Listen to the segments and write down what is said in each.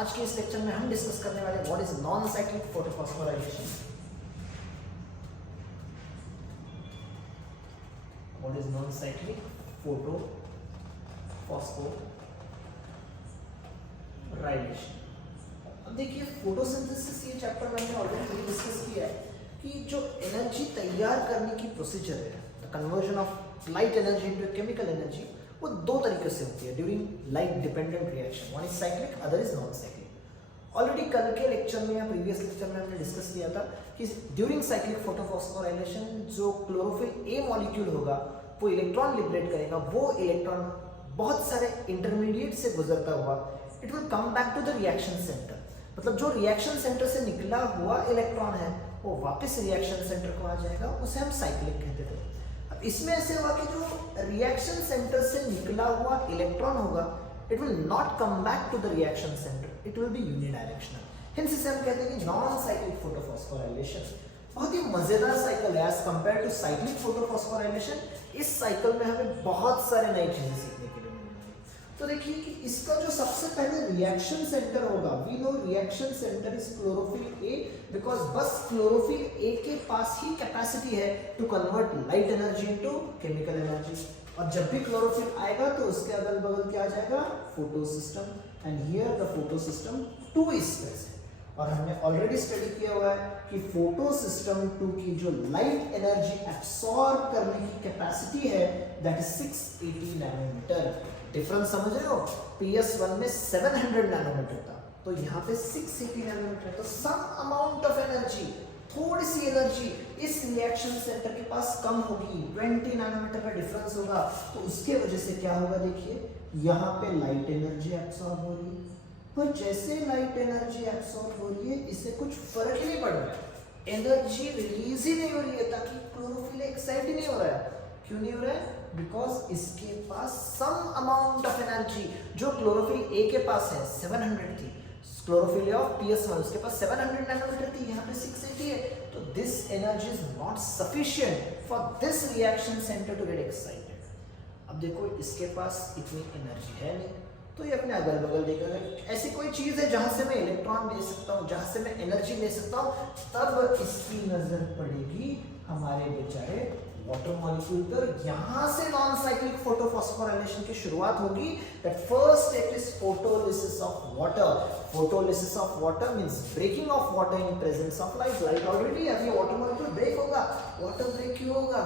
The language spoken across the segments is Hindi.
आज के इस लेक्चर में हम डिस्कस करने वाले what is non cyclic photophosphorylation. What is non cyclic photophosphorylation. अब देखिए फोटोसिंथेसिस ये चैप्टर मैंने ऑलरेडी डिस्कस किया है कि जो एनर्जी तैयार करने की प्रोसीजर है, the conversion of light energy into chemical energy, वो दो तरीके से होती है during light dependent reaction. One is cyclic, other is non cyclic. Already कल के लेक्चर में या प्रीवियस लेक्चर में हमने डिस्कस किया था कि ड्यूरिंग साइक्लिक फोटोफॉस्फोराइलेशन जो क्लोरोफिल ए मॉलिक्यूल होगा वो इलेक्ट्रॉन लिबरेट करेगा। वो इलेक्ट्रॉन बहुत सारे इंटरमीडिएट से गुजरता हुआ it will come back to the reaction centre. मतलब जो रिएक्शन सेंटर से निकला हुआ इलेक्ट्रॉन है वो वापस रिएक्शन सेंटर को आ जाएगा, उसे हम साइक्लिक कहते थे। अब इसमें ऐसे हुआ कि जो रिएक्शन सेंटर से निकला हुआ इलेक्ट्रॉन होगा it will not come back to the reaction centre, it will be unidirectional. Hence इसे हम कहते हैं कि नॉन साइक्लिक फोटोफॉस्फोराइलेशन। बहुत ही मजेदार साइकिल है as compared to cyclic photophosphorylation. इस साइकिल में हमें बहुत सारे नई चीजें सीखने के लिए मिलेंगी। तो देखिए कि इसका जो सबसे पहले रिएक्शन सेंटर होगा, we know reaction centre is chlorophyll A, because बस क्लोरोफिल ए के पास ही कैपेसिटी है to convert light energy into chemical energy. और जब भी क्लोरोफिल आएगा तो उसके अगल बगल क्या आ जाएगा, photo system, and here the photo system 2 is present. और हमने ऑलरेडी स्टडी किया हुआ है कि फोटो सिस्टम 2 की जो लाइट एनर्जी एब्सॉर्ब करने की कैपेसिटी है दैट इज 680 नैनोमीटर। डिफरेंस समझ रहे हो, PS1 में 700 नैनोमीटर था, तो यहाँ पे 680 नैनोमीटर। तो सम अमाउंट ऑफ एनर्जी, थोड़ी सी एनर्जी इस रिएक्शन सेंटर के पास कम होगी, 20 नैनोमीटर का डिफरेंस होगा। तो उसके वजह से क्या होगा, देखिए यहाँ पे लाइट एनर्जी एब्सॉर्ब हो रही है, पर जैसे लाइट एनर्जी एब्सॉर्ब हो रही है इससे कुछ फर्क ही नहीं पड़ रहा है, एनर्जी रिलीज ही नहीं हो रही है, ताकि क्लोरोफिल एक्साइट ही नहीं हो रहा है। क्यों नहीं हो रहा है, बिकॉज इसके पास सम अमाउंट ऑफ एनर्जी जो क्लोरोफिल ए के पास है 700 थी, क्लोरोफिल ऑफ PS1 उसके पास 700 नैनोमीटर थी, यहाँ पे 680 है। तो this energy is not sufficient for this reaction centre to get excited. अब देखो इसके पास इतनी एनर्जी है नहीं, तो ये अपने अगल बगल देखेगा ऐसी कोई चीज है जहां से मैं इलेक्ट्रॉन ले सकता हूँ, जहां से मैं एनर्जी ले सकता हूँ, तब इसकी नजर पड़ेगी हमारे बेचारे वाटर मॉलिक्यूल पर। यहां से नॉन साइक्लिक फोटोफॉस्फोराइलेशन की शुरुआत होगी। That first step is photolysis of water. Photolysis of water means breaking of water in presence of light. Light already है, ये वाटर मॉलिक्यूल ब्रेक होगा। वाटर ब्रेक क्यों होगा,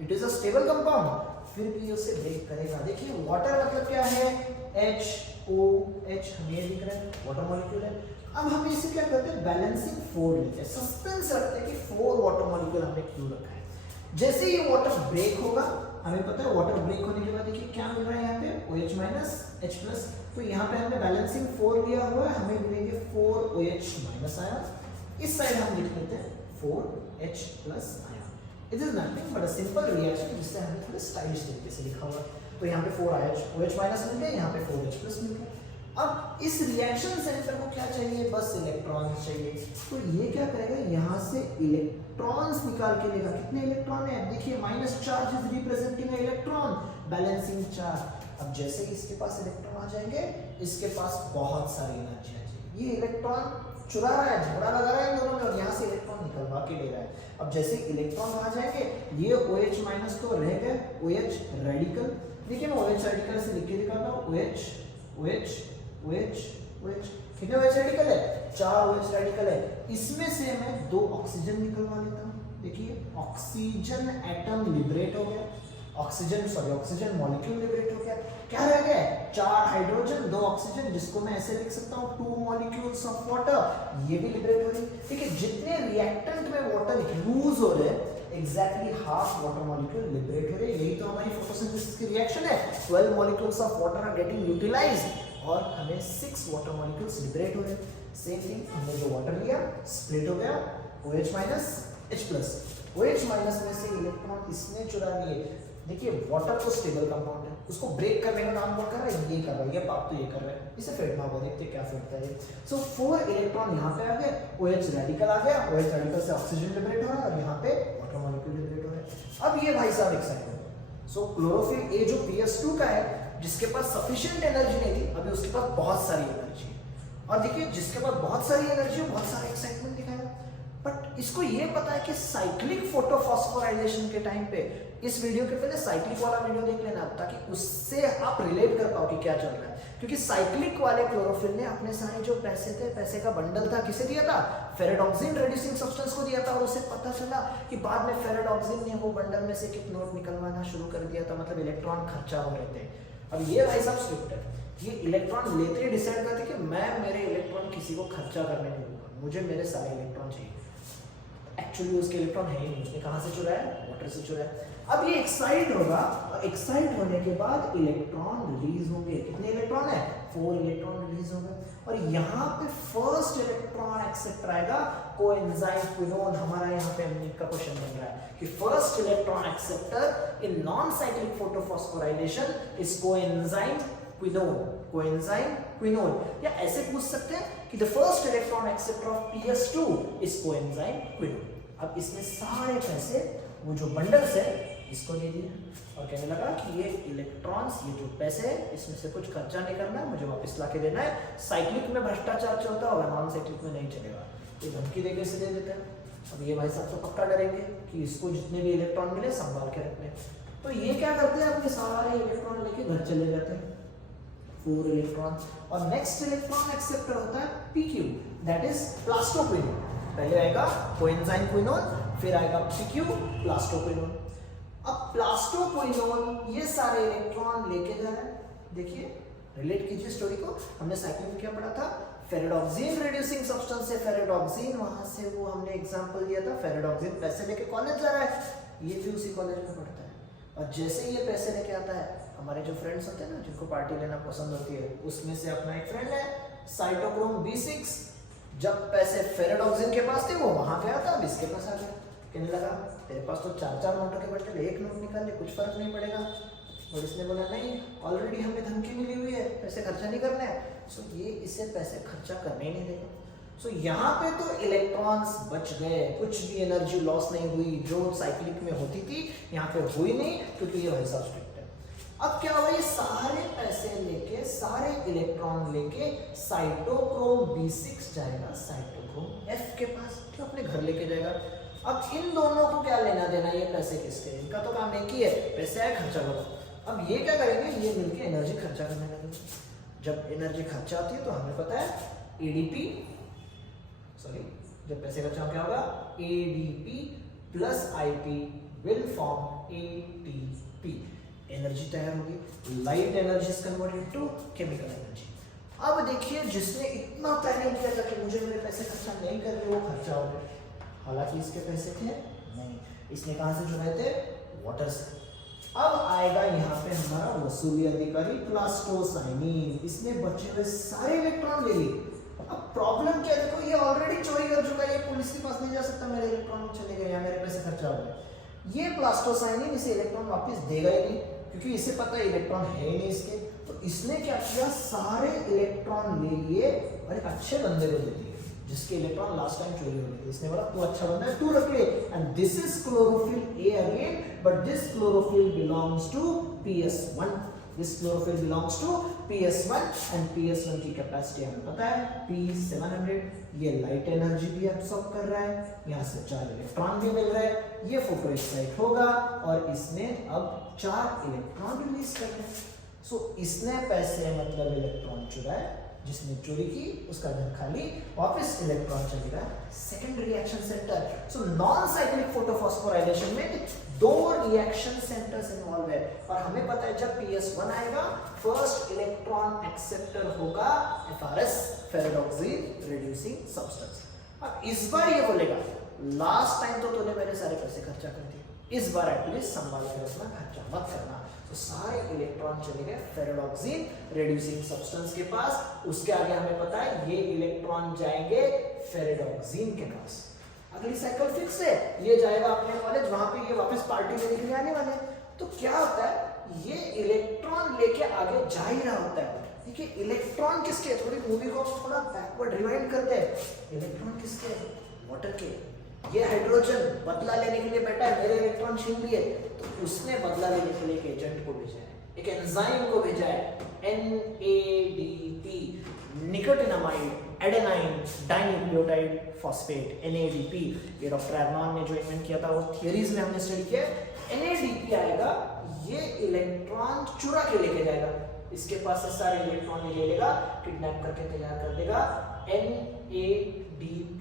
it is a stable compound, फिर भी उसे ब्रेक करेगा। देखिए वाटर मतलब क्या है, HOH, हमें दिख रहा है वाटर मॉलिक्यूल है। अब हम इसे क्या करते हैं, बैलेंसिंग 4 लेते हैं, सस्पेंस रखते हैं कि 4 वाटर मॉलिक्यूल हमने क्यों रखा है। जैसे ही वाटर ब्रेक होगा, हमें पता है वाटर ब्रेक होने के बाद देखिए क्या मिल रहा है यहाँ पे, OH माइनस H प्लस। तो यहाँ पे हमने बैलेंसिंग 4 लिया हुआ है, हमें मिलेंगे 4OH माइनस आयन। इस साइड हम लिख लेते हैं 4H plus ion. It is nothing but a simple reaction जिससे हमने थोड़े स्टाइलिश तरीके से लिखा हुआ है। तो यहाँ पे 4OH माइनस मिल गया, यहाँ पे 4H प्लस मिल गया। अब इस रिएक्शन सेंटर को क्या चाहिए, बस इलेक्ट्रॉन्स चाहिए। तो ये क्या करेगा, यहाँ से इलेक्ट्रॉन्स निकाल के लेगा। कितने इलेक्ट्रॉन है, देखिए minus charge is representing electron, balancing charge. अब जैसे इसके पास इलेक्ट्रॉन आ जाएंगे, इसके पास बहुत सारी एनर्जी आ जाएगी। ये इलेक्ट्रॉन चुरा रहा है, झगड़ा लगा रहा है इन दोनों में, और यहाँ से इलेक्ट्रॉन निकलवा के ले रहा है। अब जैसे इलेक्ट्रॉन आ जाएंगे, ये OH माइनस तो रह गए, OH रेडिकल। देखिए मैं OH रेडिकल से लिख के दिखाता हूँ, OH OH OH OH, कितने OH रेडिकल है, 4 OH रेडिकल है। इसमें से मैं 2 ऑक्सीजन निकलवा लेता हूँ। देखिए ऑक्सीजन एटम लिबरेट हो गया, ऑक्सीजन मॉलिक्यूल लिबरेट हो गया। क्या रह गया, 4 हाइड्रोजन 2 ऑक्सीजन, जिसको मैं ऐसे लिख सकता हूँ 2 मॉलिक्यूल्स ऑफ वाटर, ये भी लिबरेट हो रही है। ठीक है, जितने रिएक्टेंट में वाटर यूज हो रहे हैं exactly half water molecule liberate हो रहे हैं। यही तो हमारी फोटोसिंथेसिस की रिएक्शन है। 12 molecules of water are getting utilised और हमें 6 वाटर मॉलिक्यूल्स लिबरेट हो रहे हैं। सेम थिंग, हमने जो वाटर लिया स्प्लिट हो गया, OH minus H plus. OH minus में से इलेक्ट्रॉन इसने चुरा लिए। देखिए वाटर तो स्टेबल कंपाउंड है, उसको ब्रेक करने का काम कौन कर रहा है, ये कर रहा है, ये बात तो ये कर रहा है। इसे फेंकना होगा, देखते क्या फेंकता है। सो 4 इलेक्ट्रॉन यहाँ पे आ गए, OH रेडिकल आ गया, OH रेडिकल से ऑक्सीजन लिबरेट हो रहा है और यहाँ पे वाटर मॉलिक्यूल लिबरेट हो रहा है। अब ये भाई साहब एक्साइटेड। सो क्लोरोफिल ए जो PS2 का है, जिसके पास सफिशिएंट एनर्जी नहीं थी, अभी उसके पास बहुत सारी एनर्जी है। और देखिए जिसके पास बहुत सारी एनर्जी हो, बहुत सारा एक्साइटमेंट दिखाएगा, बट इसको ये पता है कि साइक्लिक फोटोफॉस्फोराइलेशन के टाइम पे, इस वीडियो के पहले साइक्लिक वाला वीडियो देख लेना ताकि उससे आप रिलेट कर पाओ कि क्या चल रहा है। क्योंकि साइक्लिक वाले क्लोरोफिल ने अपने सारे जो पैसे थे, पैसे का बंडल था, किसे दिया था? फेरेडॉक्सिन रेड्यूसिंग सब्सटेंस को दिया था। और उसे पता चला कि बाद में फेरेडॉक्सिन ने वो बंडल में से एक नोट निकलवाना शुरू कर दिया था, मतलब इलेक्ट्रॉन खर्चा हो रहे थे। अब ये भाई साहब स्क्रिप्ट है, ये इलेक्ट्रॉन लेते ही डिसाइड करते कि मैं मेरे इलेक्ट्रॉन किसी को खर्चा करने नहीं दूंगा, मुझे मेरे सारे इलेक्ट्रॉन चाहिए। एक्चुअली उसके इलेक्ट्रॉन है ही नहीं, उसने कहाँ से चुराया? वाटर से चुराया। अब ये एक्साइट होगा और एक्साइट होने के बाद इलेक्ट्रॉन रिलीज होंगे। कितने इलेक्ट्रॉन है? 4 इलेक्ट्रॉन रिलीज होंगे। और यहाँ पे फर्स्ट इलेक्ट्रॉन एक्सेप्टर आएगा कोएंजाइम क्विनोन। हमारा यहाँ पे अमनीक का क्वेश्चन बन रहा है कि first electron acceptor in non cyclic photophosphorylation is coenzyme quinone. Coenzyme quinone, या ऐसे पूछ सकते हैं कि the first electron acceptor of PS2 is coenzyme quinone. अब इसमें सारे पैसे, वो जो बंडल्स है, इसको दे दिए और कहने लगा कि ये इलेक्ट्रॉन्स, ये जो पैसे है, इसमें से कुछ खर्चा नहीं करना है, मुझे वापस ला के देना है। साइक्लिक में भ्रष्टाचार चलता होगा, नॉन साइक्लिक में नहीं चलेगा। ये धमकी देके से दे देते हैं। अब ये भाई साहब तो पक्का डरेंगे कि इसको जितने भी इलेक्ट्रॉन मिले संभाल के रखने। तो ये क्या करते हैं, अपने सारे इलेक्ट्रॉन लेके घर चले जाते हैं, 4 इलेक्ट्रॉन। और नेक्स्ट इलेक्ट्रॉन एक्सेप्टर होता है PQ, दैट इज प्लास्टोक्विनोन। पहले आएगा कोएंजाइम क्विनोन, फिर आएगा PQ प्लास्टोक्विनोन। अब प्लास्टोक्विनोन ये सारे इलेक्ट्रॉन लेके जा रहा है। देखिए रिलेट कीजिए स्टोरी को, हमने साइक्लिक में क्या पढ़ा था? फेरेडॉक्सिन रिड्यूसिंग सब्सटेंस से फेरेडॉक्सिन, वहां से वो हमने एग्जांपल दिया था। फेरेडॉक्सिन पैसे लेके कॉलेज जा रहा है, ये भी उसी कॉलेज में पढ़ता है। और जैसे ये पैसे लेके आता है, हमारे जो फ्रेंड्स होते हैं ना, जिनको पार्टी लेना पसंद होती है, उसमें से अपना एक फ्रेंड है साइटोक्रोम B6। जब पैसे फेरेडॉक्सिन के पास थे, वो वहां गया था, अब इसके पास आ गया। कहने लगा तेरे पास तो 4-4 नोटों के बदले 1 नोट निकाल ले, कुछ फर्क नहीं पड़ेगा। और इसने बोला नहीं, ऑलरेडी हमें धमकी मिली हुई है, पैसे खर्चा नहीं करने हैं। सो ये इसे पैसे खर्चा करने ही नहीं देगा। सो यहाँ पे तो इलेक्ट्रॉन्स बच गए, कुछ भी एनर्जी लॉस नहीं हुई, जो साइक्लिक में होती थी यहाँ पे हुई नहीं, क्योंकि ये वैसा स्ट्रिक्ट है। अब क्या हुआ, ये सारे पैसे लेके, सारे इलेक्ट्रॉन लेके साइटोक्रोम B6 जाएगा साइटोक्रोम F के पास, जो अपने घर लेके जाएगा। अब इन दोनों को क्या लेना देना, ये पैसे किसके? इनका तो काम एक ही है, पैसे आए खर्चा करो। अब ये क्या करेंगे, ये मिलके एनर्जी खर्चा करने लगेंगे। जब एनर्जी खर्चा होती है तो हमें पता है ADP, सॉरी, जब पैसे खर्चा क्या होगा, ADP plus IP will form ATP। Energy तैयार होगी, light energy is converted to chemical energy. अब देखिए जिसने इतना पहले किया था कि मुझे मेरे पैसे खर्चा नहीं कर रहे, वो खर्चा हो गए। हालांकि इसके पैसे थे नहीं, इसने कहां से चुराए थे? वाटर से। अब आएगा यहाँ पे हमारा वसूली अधिकारी प्लास्टोसाइनिन, इसने बचे हुए सारे इलेक्ट्रॉन ले लिए। अब प्रॉब्लम क्या है, देखो ये ऑलरेडी चोरी कर चुका है, ये पुलिस के पास नहीं जा सकता, मेरे इलेक्ट्रॉन चले गए या मेरे पैसे खर्चा हो गए। ये प्लास्टोसाइनिन इसे इलेक्ट्रॉन वापस देगा ही नहीं, क्योंकि इसे पता है इलेक्ट्रॉन है ही नहीं इसके। तो इसने क्या किया, सारे इलेक्ट्रॉन ले लिए और एक अच्छे बंदे को दे दिए, जिसके इलेक्ट्रॉन लास्ट टाइम चोरी हो गए। इसने बोला तू अच्छा बंदा है, तू रख ले। And this is chlorophyll A again, but this chlorophyll belongs to PS1। This chlorophyll belongs to PS1 and PS1 की कैपेसिटी हमें पता है P700। ये लाइट एनर्जी भी एब्सॉर्ब कर रहा है, यहाँ से 4 इलेक्ट्रॉन भी मिल रहा है। ये फोटो एक्साइट होगा और इसने अब 4 इलेक्ट्रॉन रिलीज कर रहे हैं। सो इसने पैसे मतलब इलेक्ट्रॉन चुराए, जिसने चोरी की उसका घर खाली, वापस इलेक्ट्रॉन चलेगा secondary reaction centre. So non cyclic photophosphorylation में 2 रिएक्शन सेंटर्स इन्वॉल्व है। और हमें पता है जब PS1 आएगा, फर्स्ट इलेक्ट्रॉन एक्सेप्टर होगा FRS, फेरेडॉक्सिन रिड्यूसिंग सब्सटेंस। अब इस बार ये बोलेगा लास्ट टाइम तो तूने मेरे सारे पैसे खर्चा कर दिए, इस बार एटलीस्ट संभाल के रखना, खर्चा मत करना। तो सारे इलेक्ट्रॉन चले गए फेरेडॉक्सिन रिड्यूसिंग सब्सटेंस के पास। उसके आगे हमें पता है ये इलेक्ट्रॉन जाएंगे फेरेडॉक्सिन के पास। अगली साइकिल फिक्स है, ये जाएगा अपने कॉलेज, वहां पे ये वापस पार्टी में निकल आने वाले। तो क्या होता है, ये इलेक्ट्रॉन लेके आगे जा ही रहा होता है। देखिए इलेक्ट्रॉन किसके, थोड़ी मूवी को थोड़ा बैकवर्ड रिवाइंड करते हैं, इलेक्ट्रॉन किसके? वाटर के। ये हाइड्रोजन बदला लेने के लिए बैठा है, मेरे इलेक्ट्रॉन छीन लिए, तो उसने बदला लेने के लिए एक एजेंट को भेजा है, एक एंजाइम को भेजा है, NADP, nicotinamide, adenine dinucleotide phosphate NADP। ये डॉक्टर एरनॉन ने जो इन्वेंट किया था वो थियरीज में हमने स्टडी किया। NADP आएगा, ये इलेक्ट्रॉन चुरा के लेके जाएगा, इसके पास से सारे इलेक्ट्रॉन ले लेगा, किडनैप करके तैयार कर देगा NADP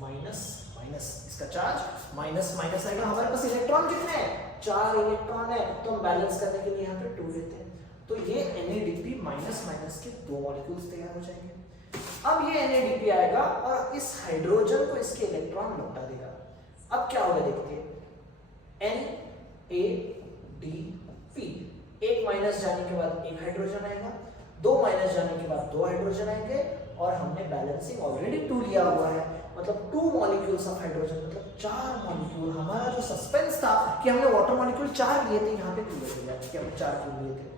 माइनस माइनस, इसका चार्ज माइनस माइनस आएगा। हमारे पास इलेक्ट्रॉन कितने हैं? 4 इलेक्ट्रॉन है, तो हम बैलेंस करने के लिए यहाँ पे 2 लेते हैं, तो ये NADP माइनस माइनस के 2 मॉलिक्यूल्स तैयार हो जाएंगे। अब ये NADP आएगा और इस हाइड्रोजन को इसके इलेक्ट्रॉन लौटा देगा। अब क्या होगा देखते हैं, NADP, एक माइनस जाने के बाद एक हाइड्रोजन आएगा, 2 माइनस जाने के बाद 2 हाइड्रोजन आएंगे, और हमने बैलेंसिंग ऑलरेडी 2 लिया हुआ है, मतलब 2 मॉलिक्यूल्स ऑफ हाइड्रोजन, मतलब 4 मॉलिक्यूल। हमारा जो सस्पेंस था कि हमने वाटर मॉलिक्यूल 4 लिए थे, यहाँ पे क्लियर हो गया कि हमने 4 क्यों लिए थे।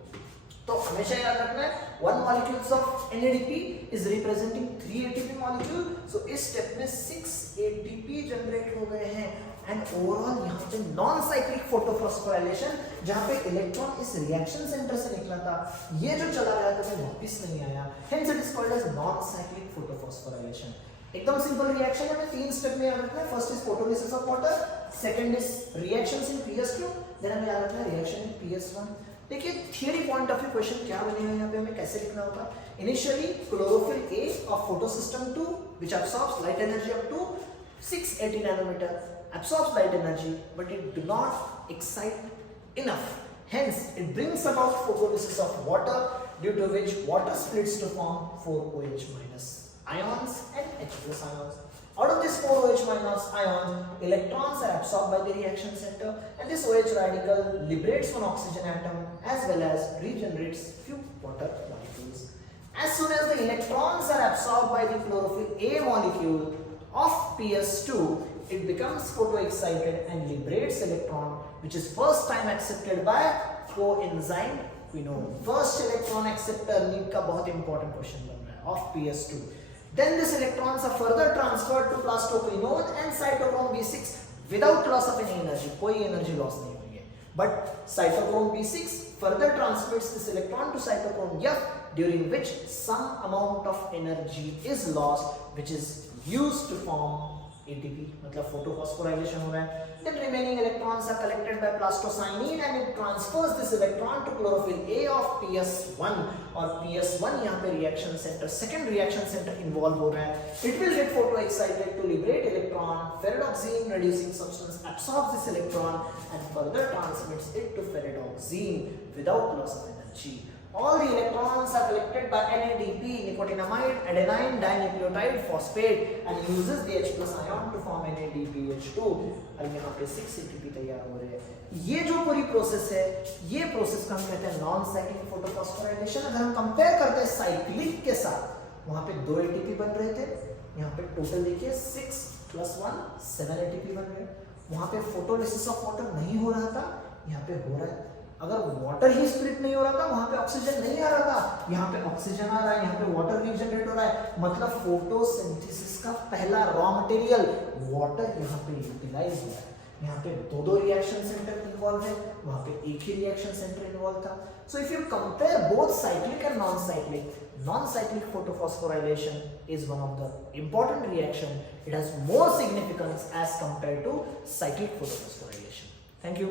तो हमेशा याद रखना है 1 molecules of NADP is representing 3 ATP molecule। so इस स्टेप में 6 ATP जनरेट हो गए हैं। एंड ओवरऑल यहाँ पे नॉन साइक्लिक फोटोफॉस्फोराइलेशन, जहाँ पे इलेक्ट्रॉन इस रिएक्शन सेंटर से निकला था, ये जो चला गया था वो वापस नहीं आया, hence it is called as non cyclic photophosphorylation. एकदम सिंपल रिएक्शन है, 3 स्टेप में याद रखना है। First is photolysis of water, second is reactions in PS2, then हमें याद रखना है रिएक्शन इन PS1। देखिए theory point of view question क्या बने हुए यहाँ पे, हमें कैसे लिखना होगा। Initially chlorophyll A of photosystem 2 which absorbs light energy up to 680 nanometer absorbs light energy but it do not excite enough, hence it brings about photolysis of water, due to which water splits to form 4OH minus ions and H plus ions. Out of this 4OH minus ions, electrons are absorbed by the reaction center, and this OH radical liberates one oxygen atom as well as regenerates few water molecules. As soon as the electrons are absorbed by the chlorophyll A molecule of PS2, it becomes photoexcited and liberates electron, which is first time accepted by coenzyme quinone. First electron acceptor NEET का बहुत important question बन रहा है of PS2. Then these electrons are further transferred to plastoquinone and cytochrome B6 without loss of any energy, कोई energy loss नहीं हुई है। But cytochrome B6 further transmits this electron to cytochrome F, during which some amount of energy is lost, which is used to form ATP, मतलब photophosphorylation हो रहा है। Then remaining electrons are collected by plastocyanine and it transfers this electron to chlorophyll A of PS1, और PS1 यहाँ पे reaction center, second reaction center involve हो रहा है। It will get photoexcited to liberate electron, ferredoxine reducing substance absorbs this electron and further transmits it to ferredoxine without loss of energy. All the electrons are collected by NADP, nicotinamide, adenine dinucleotide phosphate, and uses the H plus ion to form NADPH2। अब यहाँ पे 6 ATP तैयार हो रहे हैं। ये जो पूरी प्रोसेस है, ये प्रोसेस को हम कहते हैं नॉन साइक्लिक फोटोफॉस्फोराइलेशन। अगर हम कंपेयर करते हैं साइक्लिक के साथ, वहाँ पे 2 ATP बन रहे थे, यहाँ पे टोटल देखिए 6 + 1 7 ATP बन रहे हैं। वहाँ पे फोटोलिसिस ऑफ वाटर नहीं हो रहा था, यहाँ पे हो रहा है। अगर वाटर ही स्प्लिट नहीं हो रहा था, वहां पे ऑक्सीजन नहीं आ रहा था, यहाँ पे ऑक्सीजन आ रहा है, यहाँ पे वाटर रीजनरेट हो रहा है, मतलब फोटोसिंथेसिस का पहला रॉ मटेरियल वाटर यहाँ पे यूटिलाइज हुआ है। यहाँ पे 2 रिएक्शन सेंटर इन्वॉल्व है, वहाँ पे एक ही रिएक्शन सेंटर इन्वॉल्व था। So if you compare both cyclic and non cyclic photophosphorylation is one of the important reaction. It has more significance as compared to cyclic photophosphorylation. Thank you.